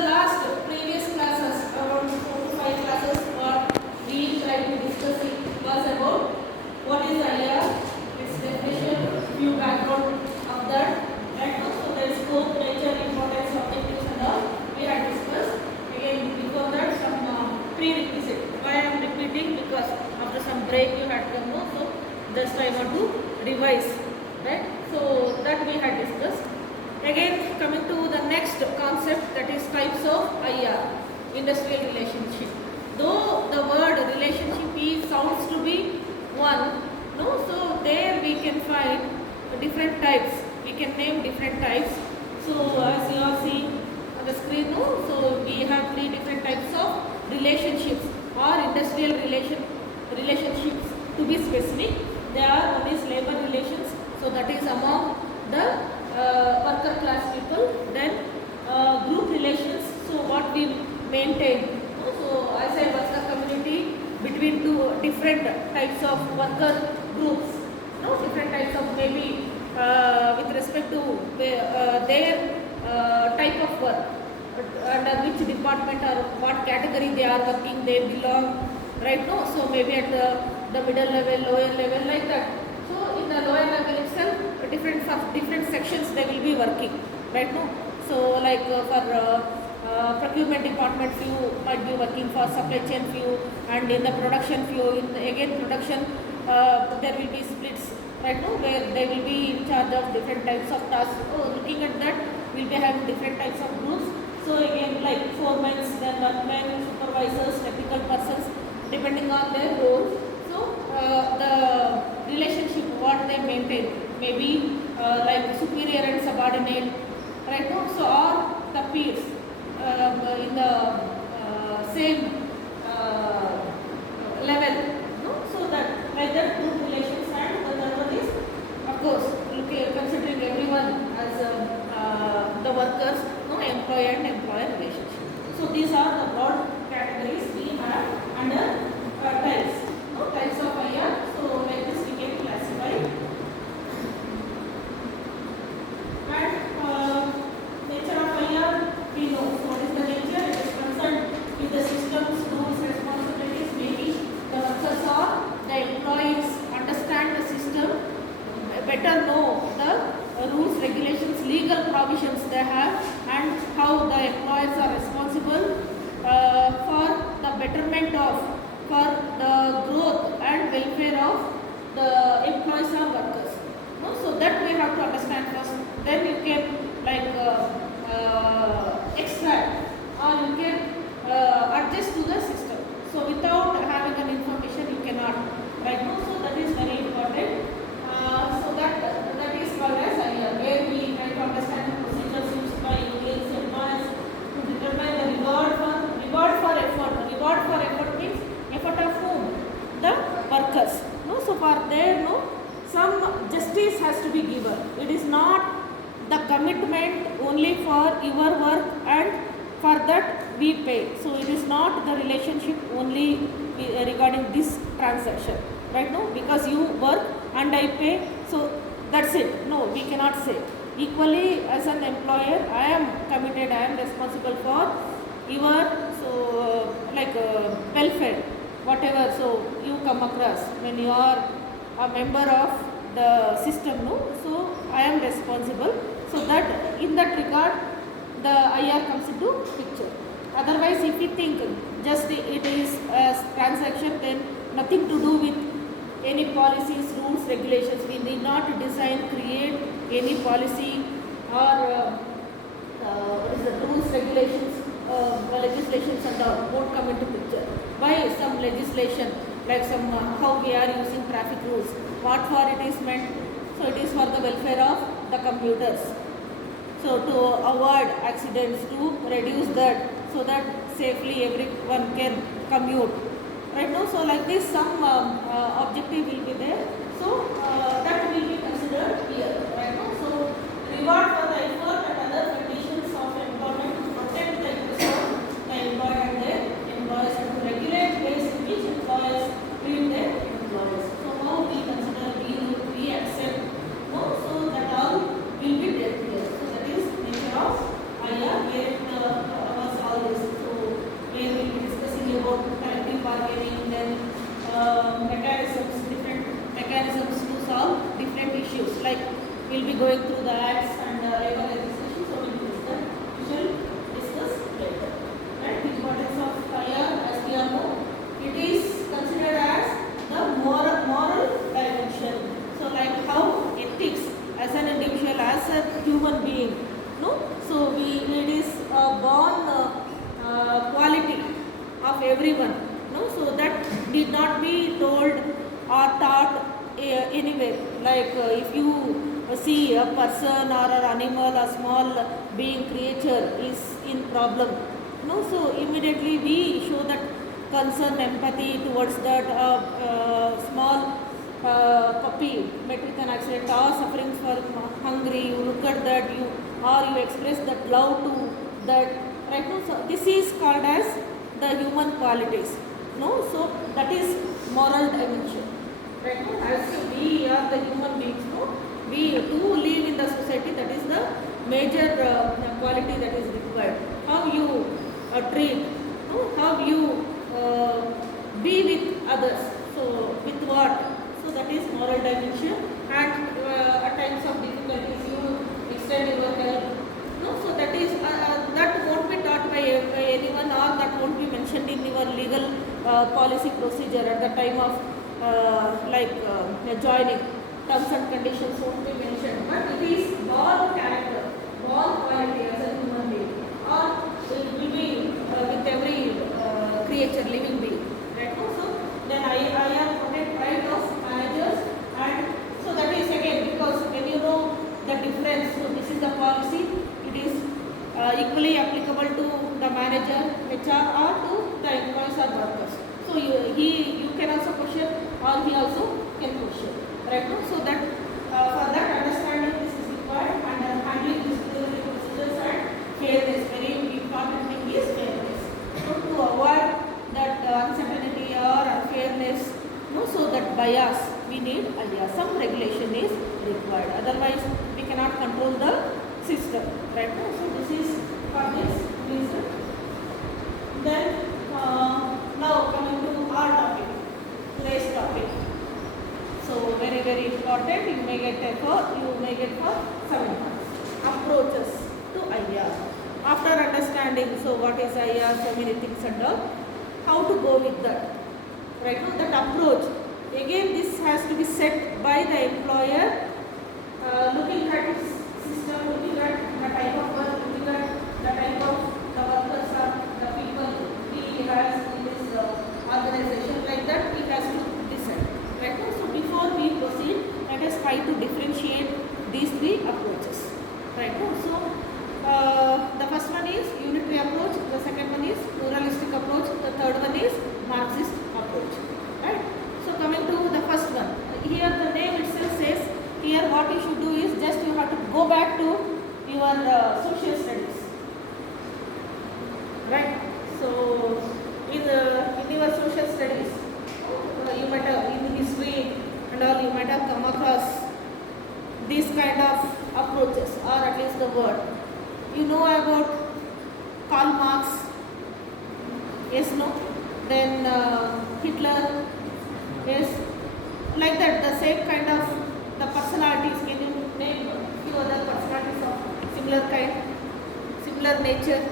last previous classes, around 4 to 5 classes, what we tried to discuss it was about what is IR, its definition, few background of that, right? So there is scope, nature, importance, objectives and all we had discussed. Again, before that some prerequisite. Why I am repeating? Because after some break you had come know, so just I want to revise, right? So that we had discussed. Again, coming to the next concept, that is types of IR, industrial relationship. Though the word relationship is sounds to be one, no, so there we can find different types. We can name different types. So as you are seeing on the screen, no, so we have 3 different types of relationships or industrial relationships to be specific. They are, one is labor relations, so that is among the worker class people, then group relations, so what we maintain. So as I worker community between 2 different types of worker groups, no, different types of maybe with respect to their type of work, under which department or what category they are working, they belong, right? No, so maybe at the middle level, lower level, like that. So in the lower level itself, different sections they will be working, right? No, so like for procurement department few might be working for supply chain few, and in the production few, in the, again production there will be splits, right? No, where they will be in charge of different types of tasks. So looking at that, we'll be having different types of groups. So again, like foremen, then workmen, supervisors, technical persons, depending on their role. So the relationship what they maintain, maybe like superior and subordinate, right? No, so or the peers in the same level, no? So that like that group relations, and the third one is of course considering everyone as the workers, no, employee and employer relationship. So these are the broad categories we have under types, no, types of IR. So like this we can classify. And nature of IR we know. So what is the nature? It is concerned with the systems, rules, responsibilities, maybe the workers or the employees understand the system, better know the rules, regulations, legal provisions they have, and how the employees are responsible for the betterment of, for the growth and welfare of the employees or workers. No? So that we have to understand first. Then you can like extract or you can adjust to the system. So without having an information you cannot, right? No? So that is very important. So that is called as IR, where we try to understand the procedures used by unions and employers to determine the reward for effort. Reward for effort means effort of whom? The workers. No, so for there, no, some justice has to be given. It is not the commitment only for your work and for that we pay. So it is not the relationship only regarding this transaction, right? No, because you work and I pay, so that's it. No, we cannot say. Equally, as an employer, I am committed, I am responsible for your welfare, whatever. So you come across when you are a member of the system, no. So I am responsible. So that in that regard, the IR comes into picture. Otherwise, if you think just it is a transaction, then nothing to do with any policies, rules, regulations. We need not design, create any policy or what is the rules, regulations, legislations and all won't come into picture. By some legislation, like some how we are using traffic rules, what for it is meant. So it is for the welfare of the commuters. So to avoid accidents, to reduce that, so that safely everyone can commute. Right now, so like this, some objective will be there. So that will be considered here. Right now, so reward for the effort and other conditions of employment to protect the interests of the employer and their employers, and to regulate ways in which employers treat their employees. So now we consider, we accept, no, so that all will be there here. So that is nature of IR, where our mechanisms, different mechanisms to solve different issues. Like we'll be going through the acts and labor legislation, so we shall discuss later. Right? The importance of fire, as we all know, it is considered as the moral dimension. So like how ethics as an individual, as a human being, no? So it is a born quality of everyone, no? So that need not be told or taught anywhere. Like if you see a person or an animal, a small being, creature is in problem, no? So immediately we show that concern, empathy towards that small puppy met with an accident or suffering from hungry. You look at that, you express that love to that, right? No? So this is called as the human qualities, no? So that is moral dimension, right? No? As we are the human beings, no? We do live in the society, that is the major quality that is required. How you treat, no? How you be with others, so with what? So that is moral dimension. And at times of difficulties you extend your help, no? So that is that won't be taught by anyone, or that won't be mentioned in your legal policy procedure at the time of joining. Terms and conditions won't be mentioned, but it is born character, born quality as a human being, or it will be with every creature, living being, right? So then I am protect right of managers, and so that is again because when you know the difference, so this is the policy, it is equally applicable to the manager, HR, or to the employees or workers. So you can also question, or he also can question, right? No? So that for that understanding this is required, and handling disciplinary procedures and fairness. Very important thing is fairness. So to avoid that uncertainty or unfairness, no, so that bias, we need idea. Some regulation is required. Otherwise, we cannot control the system, right? So this is for this reason. Then now coming to our topic, today's topic. So very important. You may get for 7 marks. Approaches to ideas. After understanding, so what is idea, so many things and all, how to go with that, right? Now that approach, again this has to be set by the employer, looking at his system, looking at the type of work, looking at the type of the workers or the people he has in this organization. Like that he has to decide, right? Now, so before we proceed, let us try to differentiate these three approaches, right? Now, so the first one is unitary approach, the second one is pluralistic approach, the third one is Marxist approach, right? So coming to the first one, here the name itself says, here what you should do is just you have to go back to your social studies, right? So in your social studies, you might have in history and all, you might have come across these kind of approaches, or at least the word. You know about Karl Marx, yes, no? Then Hitler, yes, like that. The same kind of the personalities. Can you name a few other personalities of similar kind, similar nature?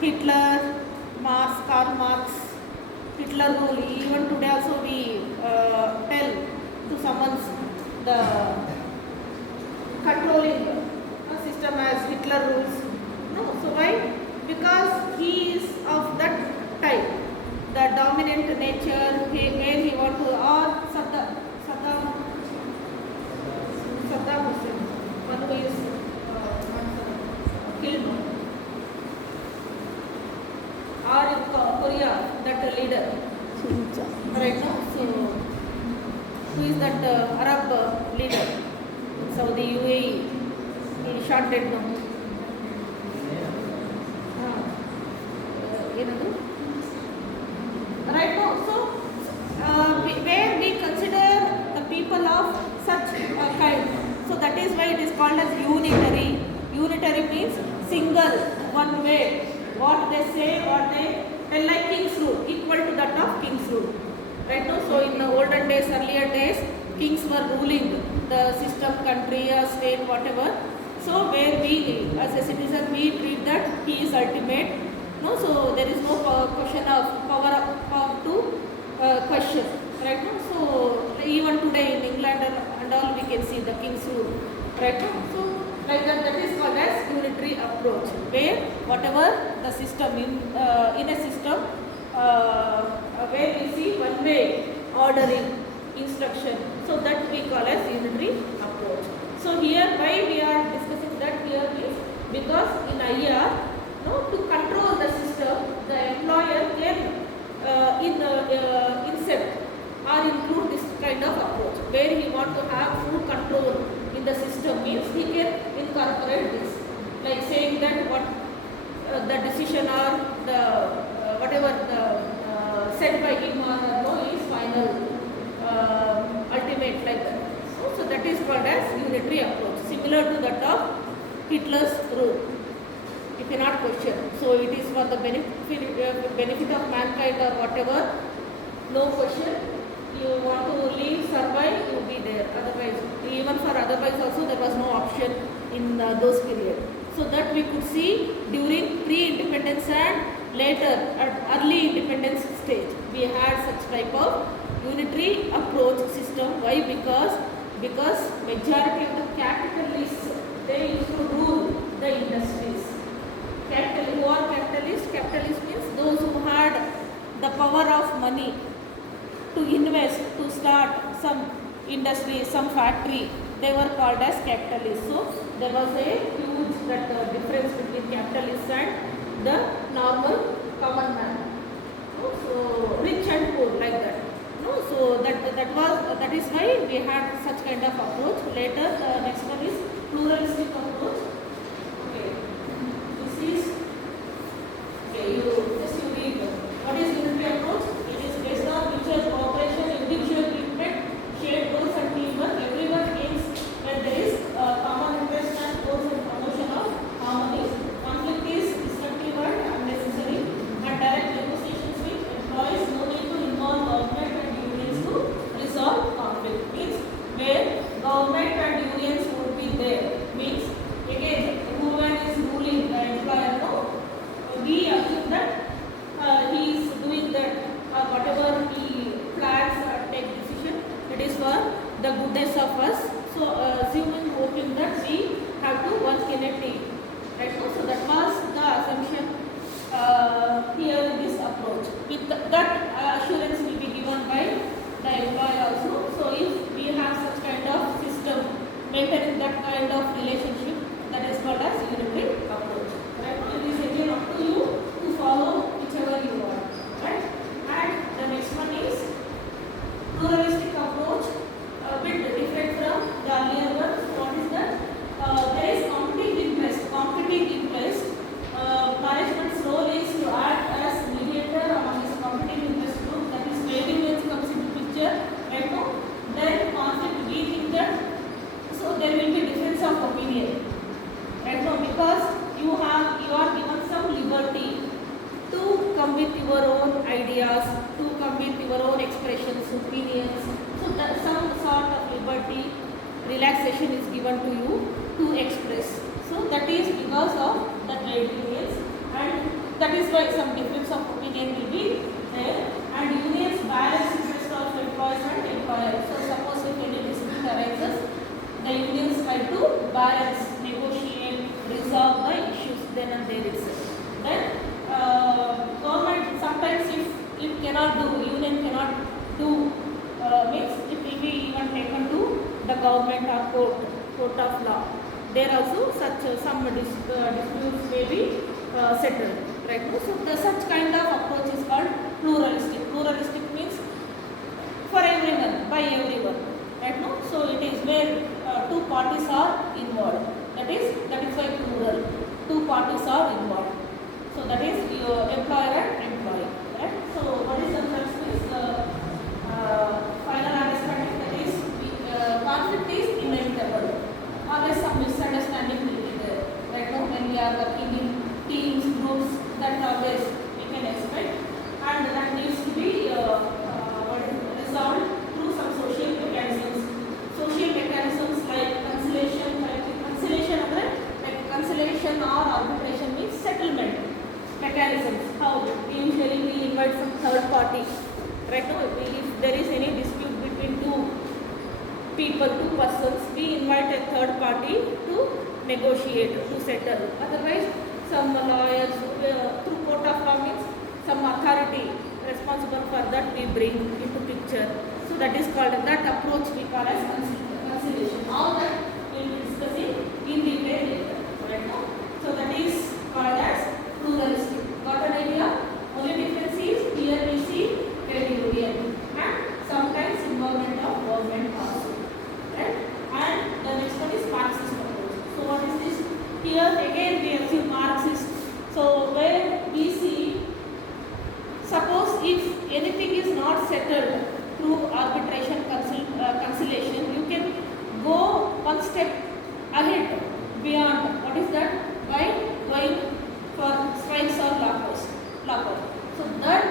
Hitler, Marx, Karl Marx, Hitler rule. Even today also we tell to someone's the controlling system as Hitler rules. No, so why? Because he is of that type, the dominant nature, where he want to, or Saddam Hussein, one who is killed, or in Korea, that leader, right now. So who is that Arab leader in Saudi, UAE? He shot dead now. Right now, so where we consider the people of such kind, so that is why it is called as unitary. Unitary means single, one way. What they say, what they and like king's rule, equal to that of king's rule. Right now, so in the olden days, earlier days, kings were ruling the system, country or state, whatever. So where we, as a citizen, we treat that he is ultimate. No, so there is no question of power to question. Right now, so even today in England and all, we can see the king's rule. Right now, so like that is called as unitary approach, where whatever the system in a system, where we see one way ordering instruction, so that we call as unitary approach. So here why we are discussing that here is because in IR, no, to control the system, the employer can incept or include this kind of approach, where he want to have full control in the system, means he can incorporate this, like saying that what the decision or the whatever the said by him or no is final, ultimate, like that. So that is called as unitary approach, similar to that of Hitler's rule. You cannot question. So it is for the benefit of mankind or whatever, no question. You want to live, survive, you will be there. Otherwise, even for otherwise also there was no option in those periods. So that we could see during pre-independence and later at early independence stage, we had such type of unitary approach system. Why? Because majority of the capitalists, they used to rule the industries. Who are capitalists? Capitalists means those who had the power of money to invest, to start some industry, some factory, they were called as capitalists. So there was a huge difference between capitalists and the normal common man. So rich and poor, like that. No, so that is why we had such kind of approach. Later, the next one is pluralistic approach. Okay, this is okay. You read what is unitary approach. It is based on mutual cooperation, individual treatment, shared goals and teamwork. Everyone aims when there is common interest and goals and promotion of harmony. Conflict is destructive and unnecessary, and direct negotiations with employees. No need to involve government and unions to resolve conflict. Means where government and unions would be there. Means again, whoever is ruling the employer, no, we assume that he is doing that whatever he plans or take decision, it is for the goodness of us. So assuming hoping that we have to work in a team, right? So that was the assumption here in this approach. With that assurance will be given by the employer also. So if we have such kind of system maintaining that kind of relationship, that is called as unitary approach. Right? It is again up to you to follow whichever you want. Right? And the next one is pluralistic approach, a bit different from the earlier one. What is that? There is competing interest. Management's role is to act as mediator among its competing interest group. That is where unions comes into picture. Right now, then conflict, we think that so there will be difference of opinion. Right now, because you are given some liberty to come with your own ideas, to come with your own expressions, opinions. So that some sort of liberty, relaxation is given to you to express. So that is because of the trade unions, and that is why some difference of opinion will be there. And unions balance interest of employees and employers. So suppose if any dispute arises, the unions try to balance, negotiate, resolve the issues then and there itself. Then government sometimes if it cannot do, union cannot do, means it will be even taken to the government or court of law. There also some disputes may be settled. Right? So such kind of approach is called pluralistic. Pluralistic means for everyone, by everyone. Right? No? So it is where two parties are involved. That is why plural. Two parties are involved. So that is your employer and employee. Right? So what is the first is final understanding, that is conflict is inevitable. Always some misunderstanding will be there. Right now when we are working in teams, groups, that always we can expect and that needs to be resolved through some social mechanisms. Social mechanisms like conciliation, like conciliation or arbitration means settlement mechanisms. How? Usually we invite some third party. Right now, if there is any dispute between two people, two persons, we invite a third party to negotiate, to settle. Otherwise, some lawyers through court of law means some authority responsible for that we bring into picture. So that is called, that approach we call as conciliation. All that we will be discussing in detail later. Right now. So that is called as pluralistic. Got an idea? Only difference is here we see trade union and sometimes involvement of government also. Right? And the next one is Marxist approach. So what is this? Here again we have seen Marxist. So where we see, suppose if anything is not settled through arbitration conciliation, you can go one step ahead beyond. What is that? By going for strikes or lockout. So that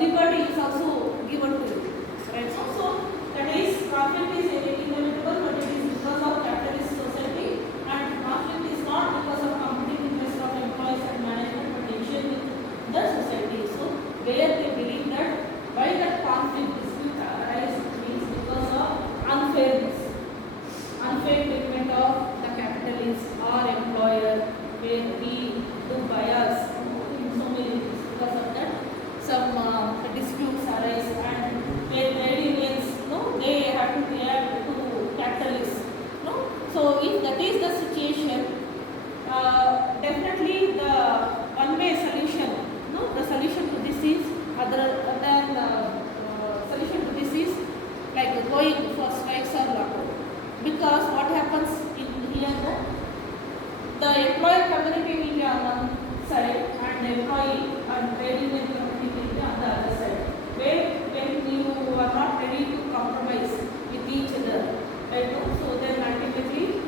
liberty is also given to you. Right? So that is, conflict is inevitable, but it is because of capitalist society, and conflict is not because of competing interest of employees and management, but issue with the society. So where they believe that why that conflict dispute arises means because of unfair treatment of the capitalist or employer, where we do bias in so many things. Because of that, some disputes arise, and where trade unions, they have to react to capitalists. So if that is the situation, definitely the one-way solution, the solution to this is other than solution to this is like going for strikes or lockout. Because what happens in here, the employer community will be on one side and the employee and trade union community will be on the other side. Where when you are not ready to compromise with each other, right? So then ultimately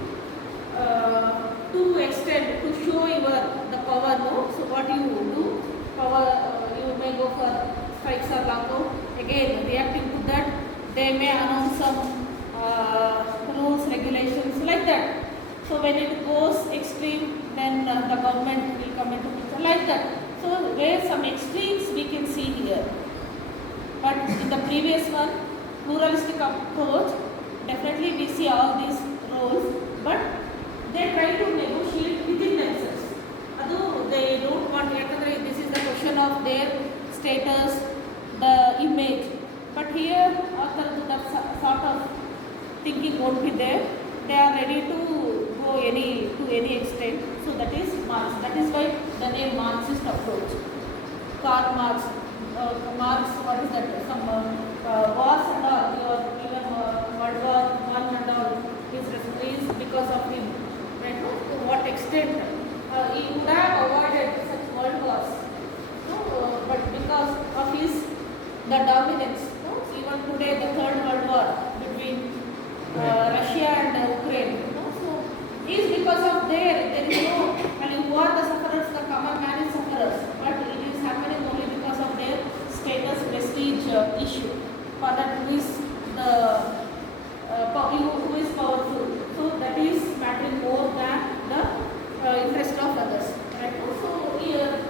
to extend, to show the power, so what you do, you may go for strikes or lockout. Again, reacting to that, they may announce some rules, regulations like that. So when it goes extreme, then the government will come into picture like that. So where some extremes we can see here. But in the previous one, pluralistic approach, definitely we see all these roles, but they try to negotiate within themselves. Although they don't want, this is the question of their status, the image. But here, that sort of thinking won't be there. They are ready to go to any extent. So that is Marx. That is why the name Marxist approach. Karl Marx. Marx, what is that? Some wars and all, even World War I and all is because of him. Right? To what extent he would have avoided such world wars. But because of the dominance. So even today the Third World War between Russia and Ukraine. So is because of there is no, who are the sufferers, the common man is sufferers. But it is happening only because of their status, prestige issue. For that who is who is powerful. So that is mattering more than the interest of others. Right? So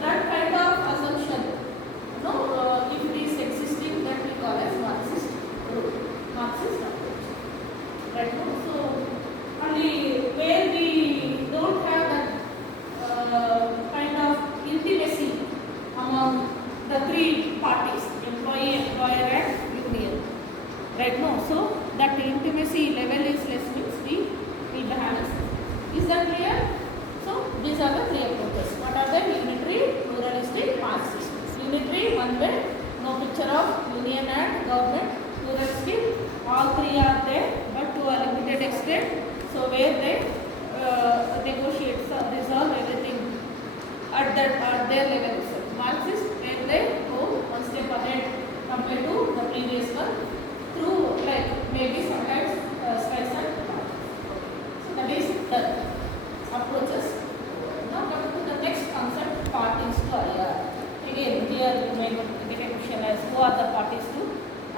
that kind of assumption, if it is existing, that we call as Marxist approach. Right? So only where we don't have that kind of intimacy among the three parties, employee, employer and union. Right? So that intimacy level is less means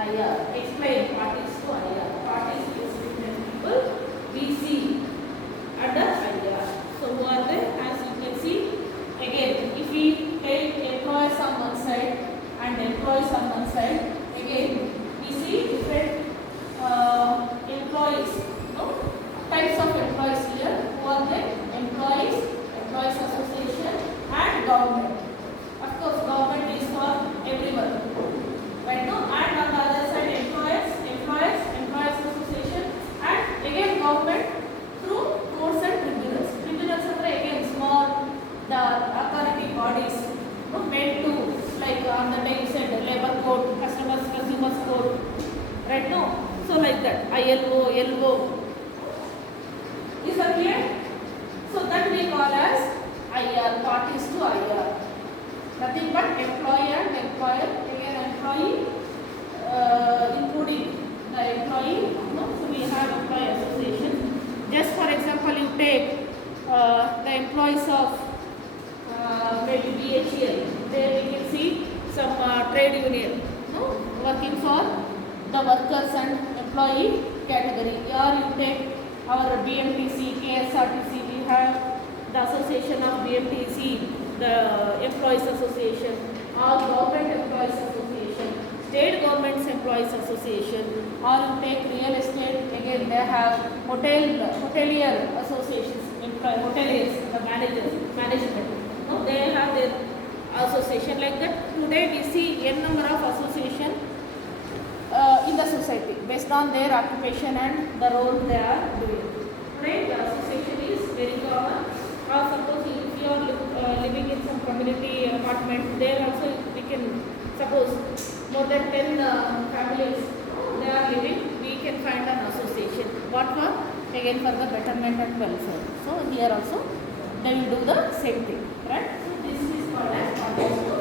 IR. Explain parties to IR. Parties means different people. We see under IR. So who are they? As you can see, again, if we take employers on one side and employees on one side, again we see different employees, no? Types of employees here. Who are they? Employees, employees association, and government. Of course, government is for everyone, right? No, and on the other side, employees association, and again government through courts and tribunals. Tribunals are again small, the authority bodies, no, meant to, like on the day you said, labor code, consumers code, right? No, so like that, ILO, LO. Is that clear? So that we call as IR, parties to IR. Nothing but employee and employer. Again employee, including the employee. No? So we have employee association. Just for example, you take the employees of maybe BHEL. There we can see some trade union, no? Working for the workers and employee category. Or you take our BMTC, KSRTC. We have the association of BMTC, the employees association, or government employees association, state governments employees association, or you take real estate, again they have hotelier associations, hoteliers, the management. No, they have their association like that. Today we see n number of association in the society based on their occupation and the role they are doing. Today the association is very common. Or suppose if you are living in some community apartment, there also we can suppose more than 10 families they are living, we can find an association. What for? Again for the betterment and welfare. So here also they will do the same thing, right? So this is called as